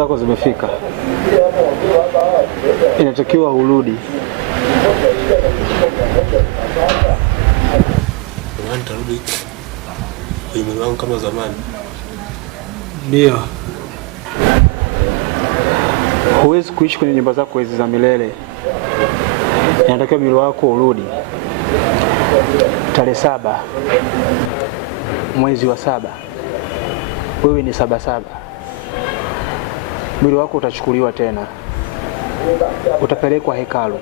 zako zimefika. Inatakiwa urudi. Nitarudi kwenye mwili wangu kama zamani. Ndio. Huwezi kuishi kwenye nyumba zako hizi za milele. Inatakiwa mwili wako urudi. Tarehe 7 mwezi wa 7, wewe ni 7/7. Mwili wako utachukuliwa tena, utapelekwa hekalu.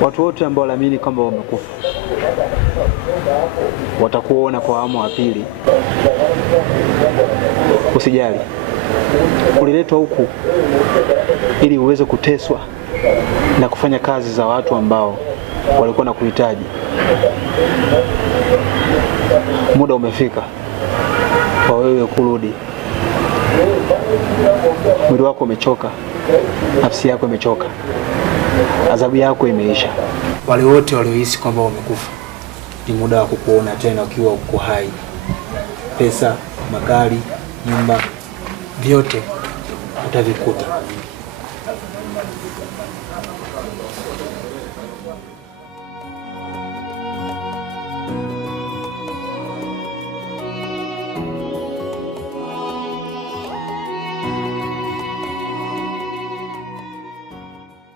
Watu wote ambao wanaamini kwamba umekufa watakuona kwa awamu ya pili. Usijali, uliletwa huku ili uweze kuteswa na kufanya kazi za watu ambao walikuwa na kuhitaji. Muda umefika kwa wewe kurudi. Mwili wako umechoka, nafsi yako imechoka, adhabu yako imeisha. Wale wote waliohisi kwamba wamekufa, ni muda wa kukuona tena ukiwa uko hai. Pesa, magari, nyumba, vyote utavikuta.